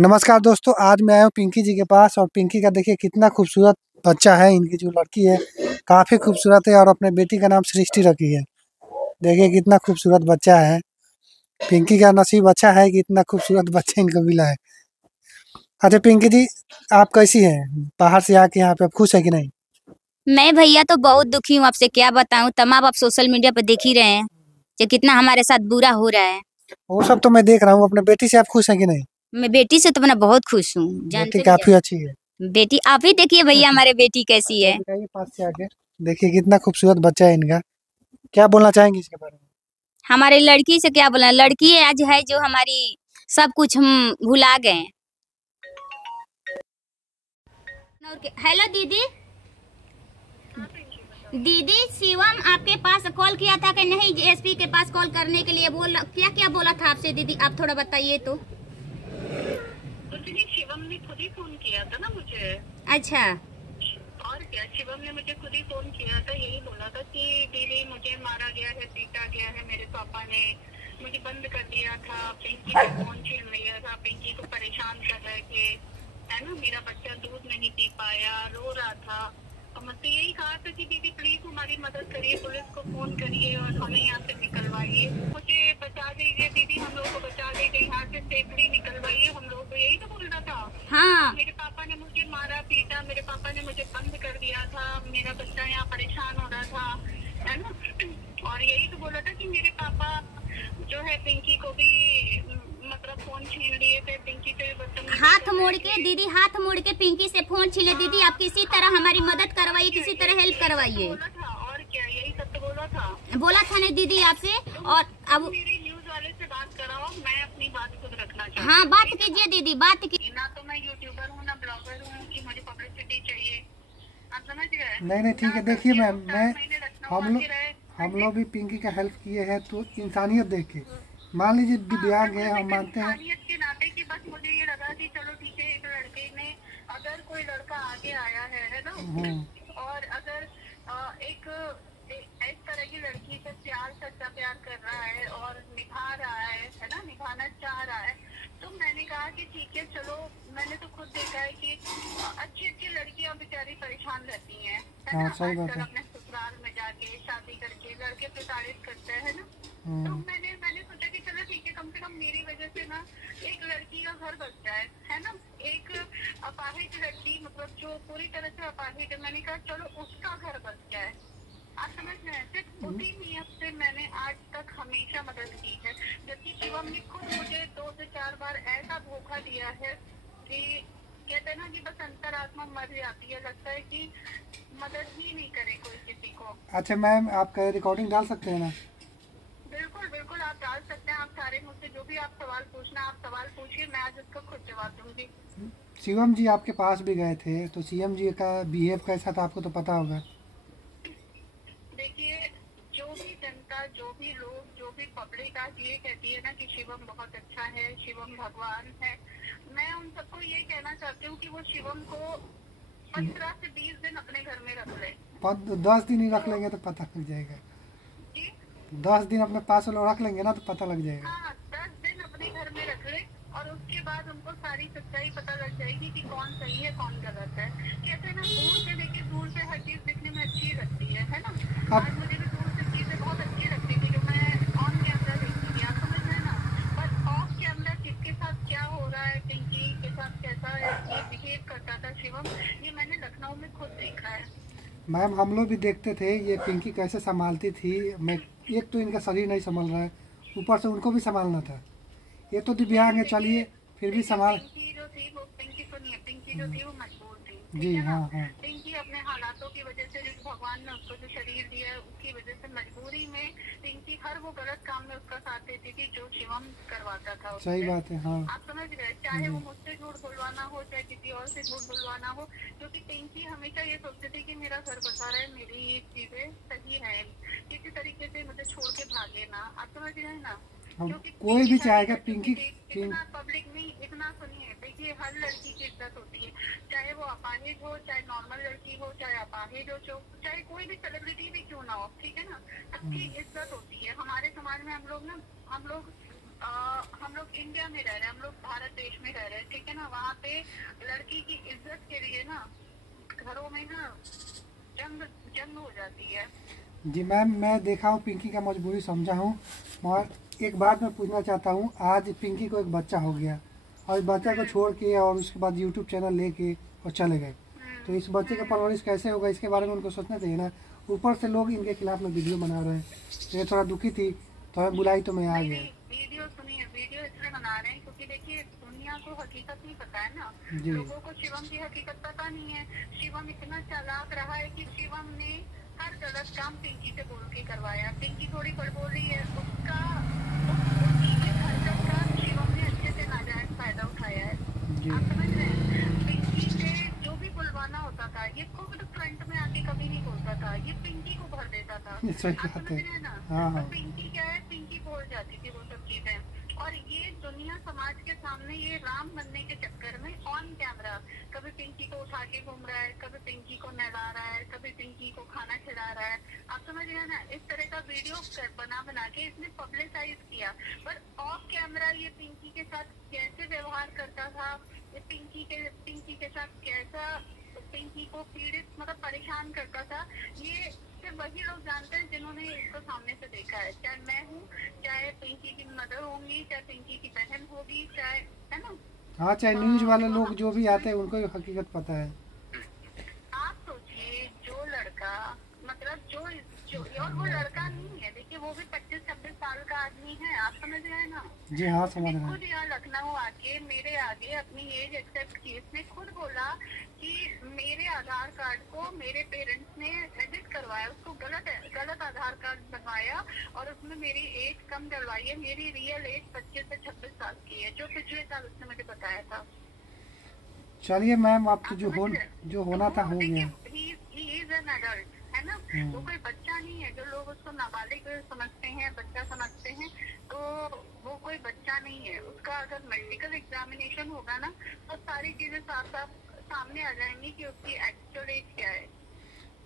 नमस्कार दोस्तों, आज मैं आया हूँ पिंकी जी के पास और पिंकी का देखिए कितना खूबसूरत बच्चा है। इनकी जो लड़की है काफ़ी खूबसूरत है और अपने बेटी का नाम सृष्टि रखी है। देखिए कितना खूबसूरत बच्चा है। पिंकी का नसीब अच्छा है कि इतना खूबसूरत बच्चा इनको मिला है। अच्छा पिंकी जी, आप कैसी हैं? बाहर से आके यहाँ पे आप खुश है कि नहीं? मैं भैया तो बहुत दुखी हूँ, आपसे क्या बताऊँ। तमाम आप सोशल मीडिया पर देख ही रहे हैं कि कितना हमारे साथ बुरा हो रहा है। वो सब तो मैं देख रहा हूँ, अपने बेटी से आप खुश हैं कि नहीं? मैं बेटी से तो मैं बहुत खुश हूँ, बेटी जानते भी काफ़ी अच्छी है। बेटी आप ही देखिए भैया हमारे बेटी कैसी तो है। दिखाइए पास से आके। देखिए कितना खूबसूरत बच्चा है इनका। क्या बोलना चाहेंगे इसके बारे में? हमारी लड़की से क्या बोला, लड़की आज है जो हमारी सब कुछ हम भुला गए। हेलो दीदी। दीदी शिवम आपके पास कॉल किया था कि नहीं? एसपी के पास कॉल करने के लिए बोला, क्या क्या बोला था आपसे दीदी, आप थोड़ा बताइए तो। शिवम ने खुद ही फोन किया था ना मुझे। अच्छा। और क्या, शिवम ने मुझे खुद ही फोन किया था, यही बोला था कि दीदी मुझे मारा गया है, पीटा गया है, मेरे पापा ने मुझे बंद कर दिया था, पिंकी से फोन छीन लिया था, पिंकी को परेशान कर रहे थे, है ना। मेरा बच्चा दूध नहीं पी पाया, रो रहा था। और मुझसे यही कहा था कि दीदी प्लीज हमारी मदद करिए, पुलिस को फोन करिए और हमें यहाँ से निकलवाइए, मुझे बचा दीजिए दीदी, हम लोग को बचा दीजिए, यहाँ से सेफली निकलवाइए। हम लोग को यही तो बोल रहा था। हाँ। मेरे पापा ने मुझे मारा पीटा, मेरे पापा ने मुझे बंद कर दिया था, मेरा बच्चा यहाँ परेशान हो रहा था, है ना। और यही तो बोला था कि मेरे पापा जो है पिंकी को भी मतलब फोन छीन लिए थे, पिंकी से हाथ मोड़ के दीदी, हाथ मोड़ के पिंकी से फोन छीने। दीदी आप किसी तरह हमारी मदद करवाइए, किसी तरह हेल्प करवाइए। और क्या, यही सब तो बोला था नहीं दीदी आपसे। और अब मेरी न्यूज वाले से बात कराओ, मैं अपनी बात खुद रखना चाहती हूँ। हाँ बात कीजिए दीदी, बात की। ना तो मैं यूट्यूबर हूँ ना ब्लॉगर हूँ कि मुझे पब्लिसिटी चाहिए, आप समझ गए। नहीं ठीक है। देखिए मैम, हम लोग भी पिंकी का हेल्प किए हैं तो इंसानियत देख के। मान लीजिए दिव्यांग है, हम मानते हैं इंसानियत के नाते कि बस मुझे ये लगा कि चलो ठीक है, एक लड़के ने अगर कोई लड़का आगे आया है ना, और अगर एक एक तरह की लड़की से प्यार, सच्चा प्यार कर रहा है और निभा रहा है ना, निभाना चाह रहा है, तो मैंने कहा कि ठीक है चलो। मैंने तो खुद देखा है कि अच्छी अच्छी लड़कियां बेचारी परेशान रहती हैं, है ना, आजकल अपने ससुराल में जाके शादी करके लड़के प्रताड़ित करते हैं ना। तो मैंने सोचा कि चलो ठीक है, कम से कम मेरी वजह से ना एक लड़की का घर बच जाए, है ना। एक अपाहिज लड़की, मतलब जो पूरी तरह से अपाहिज है, मैंने कहा चलो उसका घर बच जाए। आप समझ रहे हैं, सिर्फ उसी नियत से मैंने आज तक हमेशा मदद की है। जबकि शिवम ने खुद मुझे 2 से 4 बार ऐसा धोखा दिया है कि कहते हैं ना कि बस अंतरात्मा मर जाती है, लगता है कि मदद ही नहीं करे कोई किसी को। अच्छा मैम, आप रिकॉर्डिंग डाल सकते हैं ना? बिल्कुल बिल्कुल आप डाल सकते हैं। आप सारे मुझसे जो भी आप सवाल पूछना, आप सवाल पूछिए, मैं आज उसका खुद जवाब दूंगी। सीएम जी आपके पास भी गए थे तो सीएम जी का बिहेव कैसा था आपको तो पता होगा। देखिए, जो भी जनता, जो भी लोग, जो भी पब्लिक आज ये कहती है ना कि शिवम बहुत अच्छा है, शिवम भगवान है, मैं उन सबको ये कहना चाहती हूँ कि वो शिवम को 15 से 20 दिन अपने घर में रख ले। 10 दिन ही रख लेंगे तो पता लग जाएगा। 10 दिन अपने पास लोग रख लेंगे ना तो पता लग जाएगा। हाँ, 10 दिन अपने घर में रख ले और उसके बाद उनको सारी सच्चाई पता लग जाएगी कि कौन सही है कौन गलत है। कहते हैं ना, दूर से देखिए, दूर से हर चीज दिखने में अच्छी लगती है ना। आज मुझे भी दूर से चीजें बहुत अच्छी लगती थी जो मैं ऑन कैमरा देखती थी, आप समझ रहे ना। पर ऑफ कैमरा किसके साथ क्या हो रहा है, पिंकी के साथ कैसा ये बिहेव करता था शिवम, ये मैंने लखनऊ में खुद देखा है। मैम हम लोग भी देखते थे ये पिंकी कैसे संभालती थी। मैं एक तो इनका शरीर नहीं संभल रहा है, ऊपर से उनको भी संभालना था। ये तो दिव्यांग है, चलिए फिर भी संभाल। पिंकी जो थी वो, पिंकी सुनिए, पिंकी जो थी वो मजबूर थी, जी ठीक है ना। हाँ। पिंकी अपने हालातों की वजह से, जो भगवान ने उसको जो शरीर दिया है उसकी वजह से मजबूरी में पिंकी हर वो गलत काम में उसका साथ देती थी जो शिवम करवाता था उससे। सही बात है हाँ। आप समझ गए, चाहे वो मुझसे झूठ बुलवाना हो, चाहे किसी और से झूठ बुलवाना हो, क्योंकि पिंकी हमेशा ये सोचती थी कि मेरा घर बसा रहा है, मेरी ये चीजें सही है, किसी तरीके से मुझे छोड़ के भागे ना। आप समझ रहे हैं ना। क्योंकि कोई भी चाहेगा पिंकी इतना पब्लिक नहीं, इतना सुनिए, देखिए हर लड़की की इज्जत होती है, चाहे वो अपाहिज हो, चाहे नॉर्मल लड़की हो, चाहे अपाहिज हो, चाहे कोई भी सेलिब्रिटी भी क्यों ना हो, ठीक है ना। सबकी इज्जत होती है हमारे समाज में। हम लोग हम लोग इंडिया में रह रहे हैं, हम लोग भारत देश में रह रहे हैं, ठीक है ना। वहाँ पे लड़की की इज्जत के लिए ना घरों में ना जंग जंग हो जाती है। जी मैम, मैं देखा हूँ, पिंकी का मजबूरी समझा हूँ, मगर एक बात मैं पूछना चाहता हूँ। आज पिंकी को एक बच्चा हो गया और इस बच्चा को छोड़ के और उसके बाद यूट्यूब चैनल लेके और चले गए, तो इस बच्चे का परवरिश कैसे होगा, इसके बारे में उनको सोचना चाहिए ना। ऊपर से लोग इनके खिलाफ में वीडियो बना रहे हैं, तो ये थोड़ा दुखी थी, तो हमें बुलाई तो मैं आ गया। वीडियो सुनिए, वीडियो इसलिए बना रहे हैं क्योंकि देखिए दुनिया को हकीकत नहीं पता है ना। जी। लोगों को शिवम की हकीकत पता नहीं है। शिवम इतना चालाक रहा है कि शिवम ने हर गलत काम पिंकी से बोल के करवाया। पिंकी थोड़ी बड़बोल रही है, उसका उसकी एक हरकत का शिवम ने अच्छे से नाजायज फायदा उठाया है। जी। आप समझ रहे हैं? पिंकी से जो भी बुलवाना होता था ये खुद फ्रंट में आके कभी नहीं बोलता था, ये पिंकी को भर देता था। सही आप बात समझ है। रहे हैं ना? हाँ तो हाँ। पिंकी क्या है, पिंकी बोल जाती थी वो सब चीजें। और ये दुनिया समाज के सामने ये राम बनने के चक्कर में ऑन कैमरा कभी पिंकी को उठा के घूम रहा है, कभी पिंकी को नहला रहा है, कभी पिंकी को खाना खिला रहा है। आप समझ रहे हैं ना? इस तरह का वीडियो बना के इसने पब्लिसाइज किया। पर ऑफ कैमरा ये पिंकी के साथ कैसे व्यवहार करता था, ये पिंकी के साथ कैसा पिंकी को पीड़ित मतलब परेशान करता था, ये सिर्फ वही लोग जानते हैं जिन्होंने इसको सामने से देखा है। चाहे मैं हूँ, चाहे पिंकी की मदर होंगी, चाहे पिंकी की बहन होगी, चाहे, है ना। हाँ, चाहे न्यूज वाले लोग जो भी आते हैं उनको भी हकीकत पता है। आप सोचिए जो लड़का मतलब जो और वो लड़का नहीं है, देखिए वो भी 25-26 साल का आदमी है। आप समझ रहे हैं ना? जी हाँ, समझ रहे खुद हैं। यहाँ लखनऊ आके मेरे आगे अपनी एज एक्सेप्ट की, इसने खुद बोला कि मेरे आधार कार्ड को मेरे पेरेंट्स ने एडिट करवाया, उसको गलत आधार कार्ड बनवाया और उसमें मेरी एज कम डलवाई है। मेरी रियल एज 25 से 26 साल की है, जो पिछले साल उसने मुझे बताया था। चलिए मैम, आप तो आप समझ रहे हैं? जो होना था हो गया। ही इज एन एडल्ट, है ना। वो कोई बच्चा नहीं है। जो लोग उसको नाबालिग समझते हैं, बच्चा समझते हैं, तो वो कोई बच्चा नहीं है। उसका अगर मेडिकल एग्जामिनेशन होगा ना तो सारी चीजें साफ साफ सामने आ जाएंगी कि उसकी एक्चुअल एज क्या है।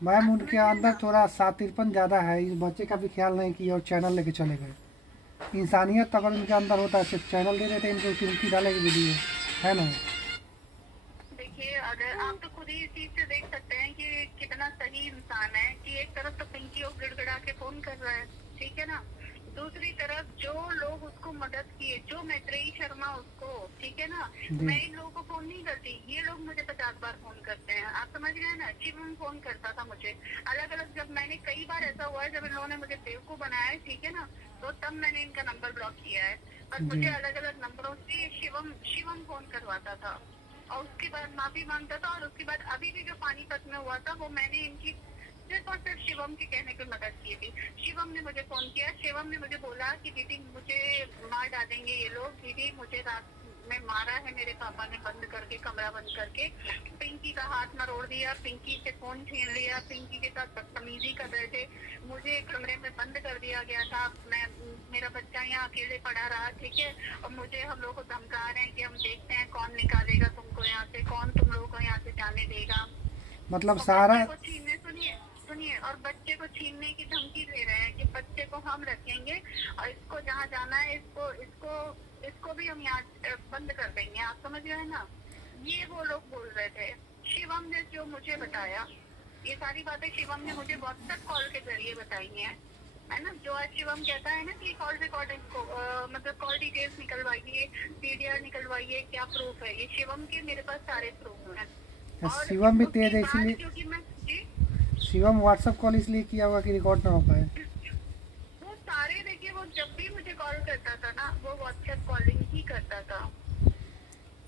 मैम, उनके अंदर थोड़ा सातिरपन ज़्यादा है, इस बच्चे का भी ख्याल नहीं किया और चैनल लेके चले गए। इंसानियत अगर उनके अंदर होता है सिर्फ चैनल दे देते, इनको पिंकी डालेगी वीडियो, है ना। देखिए अगर आप तो खुद ही इस चीज से देख सकते हैं कि कितना सही इंसान है कि एक तरफ तो पिंकी को गिड़गिड़ा के फोन कर रहा है, ठीक है ना। दूसरी तरफ जो लोग उसको मदद किए, जो मैत्रेयी शर्मा उसको, ठीक है ना। मैं इन लोगों को फोन नहीं करती, ये लोग मुझे 50 बार फोन करते हैं। आप समझ रहे हैं ना? शिवम फोन करता था मुझे अलग अलग, जब मैंने कई बार ऐसा हुआ है जब इन लोगों ने मुझे बेवकूफ बनाया है, ठीक है ना, तो तब मैंने इनका नंबर ब्लॉक किया है। पर मुझे अलग अलग नंबरों से शिवम फोन करवाता था और उसके बाद माफी मांगता था। और उसके बाद अभी भी जो पानीपत में हुआ था वो मैंने इनकी सिर्फ और सिर्फ शिवम के कहने पे मदद की थी। शिवम ने मुझे फोन किया, शिवम ने मुझे बोला कि दीदी मुझे मार डालेंगे ये लोग, दीदी मुझे रात में मारा है मेरे पापा ने, बंद करके कमरा बंद करके पिंकी का हाथ मरोड़ दिया, पिंकी से फोन छीन लिया, पिंकी के साथ बदतमीजी कर रहे थे, मुझे कमरे में बंद कर दिया गया था, मैं मेरा बच्चा यहाँ अकेले पड़ा रहा, ठीक है। और मुझे हम लोग को धमका रहे हैं कि हम देखते हैं कौन निकालेगा तुमको यहाँ से, कौन तुम लोगों को यहाँ से जाने देगा। मतलब सारा सुनिए, और बच्चे को छीनने की धमकी दे रहे हैं कि बच्चे को हम रखेंगे और इसको जहाँ जाना है इसको भी हम यहाँ बंद कर देंगे। आप समझ रहे हैं ना? ये वो लोग बोल रहे थे। शिवम ने जो मुझे बताया, ये सारी बातें शिवम ने मुझे व्हाट्सएप कॉल के जरिए बताई हैं, है ना। जो आज शिवम कहता है ना कि कॉल रिकॉर्डिंग को मतलब कॉल डिटेल्स निकलवाइए, पीडीआर निकलवाइए, क्या प्रूफ है, ये शिवम के मेरे पास सारे प्रूफ हैं। और शिवम भी तेज है, इसलिए क्योंकि मैं जी शिवम व्हाट्सएप कॉल इसलिए किया होगा कि रिकॉर्ड ना हो पाए। वो सारे देखिए, वो जब भी मुझे कॉल करता था ना वो व्हाट्सएप कॉलिंग ही करता था।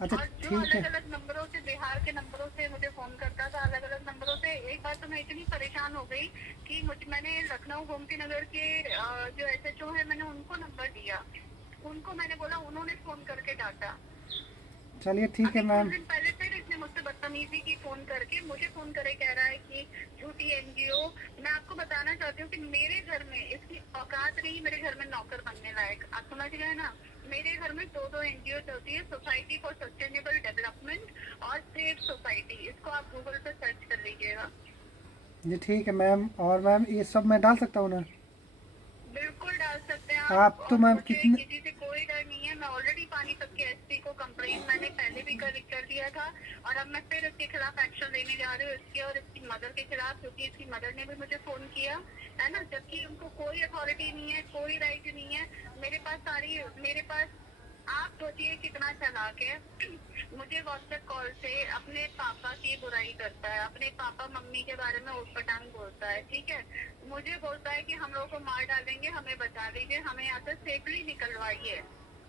अच्छा, और जो ठीक है। अलग अलग नंबरों से, बिहार के नंबरों से मुझे फोन करता था, अलग अलग नंबरों से। एक बार तो मैं इतनी परेशान हो गई कि मैंने लखनऊ गोमती नगर के जो SHO है मैंने उनको नंबर दिया, उनको मैंने बोला, उन्होंने फोन करके डांटा। चलिए ठीक है मैम। दिन पहले फिर इसने मुझसे बदतमीजी की, फोन करके मुझे फोन करे, कह रहा है कि झूठी NGO। मैं आपको बताना चाहती हूँ कि मेरे घर में इसकी औकात नहीं मेरे घर में नौकर बनने लायक। आप समझ गए ना? मेरे घर में 2 NGO चलती है, सोसाइटी फॉर सस्टेनेबल डेवलपमेंट और सेफ सोसाइटी। इसको आप गूगल पे सर्च कर लीजिएगा। जी ठीक है मैम। और मैम ये सब मैं डाल सकता हूँ ना? बिल्कुल डाल सकते हैं आप तो मैम किसी से कोई डर भी कर दिया था और अब मैं फिर इसके खिलाफ एक्शन लेने जा रही हूँ, इसके और इसकी मदर के खिलाफ, क्योंकि इसकी मदर ने भी मुझे फोन किया है ना, जबकि उनको कोई अथॉरिटी नहीं है, कोई राइट नहीं है। मेरे पास आप सोचिए कितना चालाक है। मुझे व्हाट्सएप कॉल से अपने पापा की बुराई करता है, अपने पापा मम्मी के बारे में उटपटांग बोलता है, ठीक है। मुझे बोलता है कि हम लोग को मार डालेंगे, हमें बचा दीजिए, हमें यहाँ से सेफली निकलवाइए।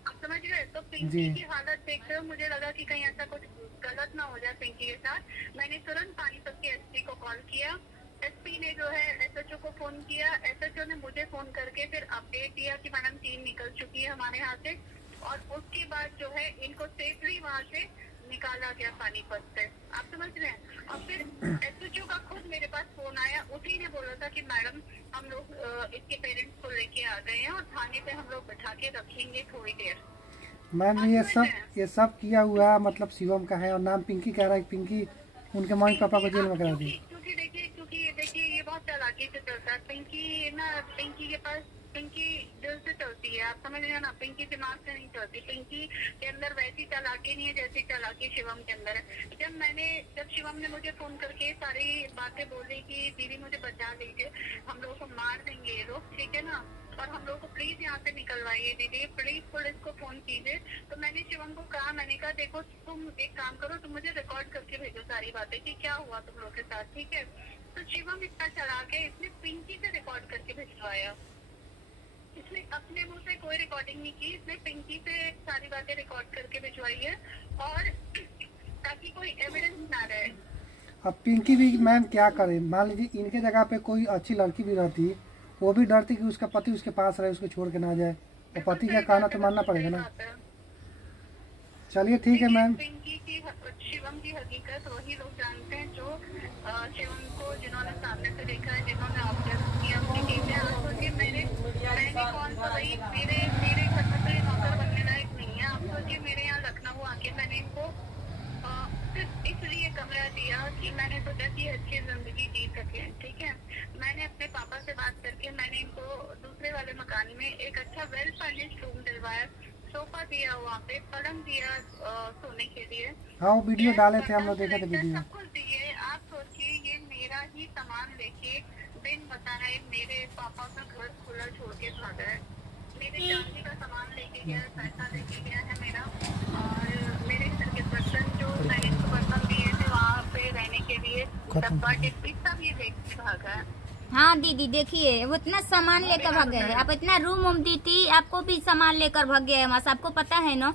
आप समझ रहे? तो पिंकी की हालत देखते हुए मुझे लगा कि कहीं ऐसा कुछ गलत ना हो जाए पिंकी के साथ। मैंने तुरंत पानीपत के एसपी को कॉल किया। एसपी ने जो है एसएचओ को फोन किया। एसएचओ ने मुझे फोन करके फिर अपडेट दिया कि मैडम टीम निकल चुकी है हमारे यहाँ से, और उसके बाद जो है इनको सेफली वहाँ से निकाला गया पानीपत से। आप समझ रहे हैं? और फिर एसएचओ का खुद मेरे पास फोन आया, उसी ने बोला था कि मैडम हम लोग इसके पेरेंट्स को लेके आ गए हैं और थाने पे हम लोग बैठा के रखेंगे थोड़ी देर। मैम ये सब किया हुआ मतलब शिवम का है और नाम पिंकी कह रहा है। पिंकी उनके मम्मी पापा को जेल में करा दी। क्योंकि देखिए ये बहुत चालाकी से चलता है। पिंकी के पास पिंकी दिल से चलती है, आप समझ रहे हैं ना, पिंकी दिमाग से नहीं चलती। पिंकी के अंदर वैसी चालाकी नहीं है जैसी चालाकी शिवम के अंदर है। जब शिवम ने मुझे फोन करके सारी बातें बोली कि दीदी मुझे बचा लीजिए, हम लोग को मार देंगे ये लोग, ठीक है ना, और हम लोग को प्लीज यहाँ से निकलवाइए दीदी, प्लीज पुलिस को फोन कीजिए। तो मैंने शिवम को कहा, मैंने कहा देखो तुम एक काम करो, तुम मुझे रिकॉर्ड करके भेजो सारी बातें कि क्या हुआ तुम लोग के साथ, ठीक है। तो शिवम इतना चला के इसने पिंकी से रिकॉर्ड करके भिजवाया। इसने अपने मुंह से कोई रिकॉर्डिंग नहीं की, इसने पिंकी से सारी बातें रिकॉर्ड करके भिजवाई है, और ताकि कोई एविडेंस ना रहे। अब पिंकी भी मैम क्या करे, मान लीजिए इनके जगह पे कोई अच्छी लड़की भी रहती, वो भी डरती कि उसका पति उसके पास रहे, उसको छोड़ के ना जाए, तो पति का कहना तो मानना पड़ेगा ना। चलिए ठीक है मैम। पिंकी की शिवम की हकीकत वही लोग जानते हैं जो शिवम को जिन्होंने सामने से देखा है, जिन्होंने ऑब्जर्व किया उनकी चीजें। आप सोचिए मैंने कौन सा भाई मेरे घर में तो ये नौकर बनने लायक नहीं है। आप सोचिए मेरे यहाँ लखनऊ आके मैंने इनको सिर्फ इसलिए कमरा दिया कि मैंने सोचा कि अच्छी जिंदगी जी सके, ठीक है। मैंने अपने पापा से बात करके मैंने इनको दूसरे वाले मकान में एक अच्छा वेल फर्निश्ड रूम दिलवाया, सोफा दिया, वहाँ पे पलंग दिया सोने के लिए। हाँ वो वीडियो डाले थे, हम लोग देखे थे वीडियो। सब कुछ दिए। आप सोचिए ये मेरा ही सामान लेके बिन बताए मेरे पापा का घर खुला छोड़ के भागा है। मेरे चाची का सामान लेके गया, पैसा लेके गया है मेरा, और मेरे घर के बर्तन जो मैंने इनको बर्तन दिए थे वहाँ पे रहने के लिए, डब्बा टिप्पी सब ये लेके भागा है। हाँ दीदी देखिए वो इतना सामान लेकर भाग गए। आप इतना रूम दी थी, आपको भी सामान लेकर भाग गए। आपको पता है ना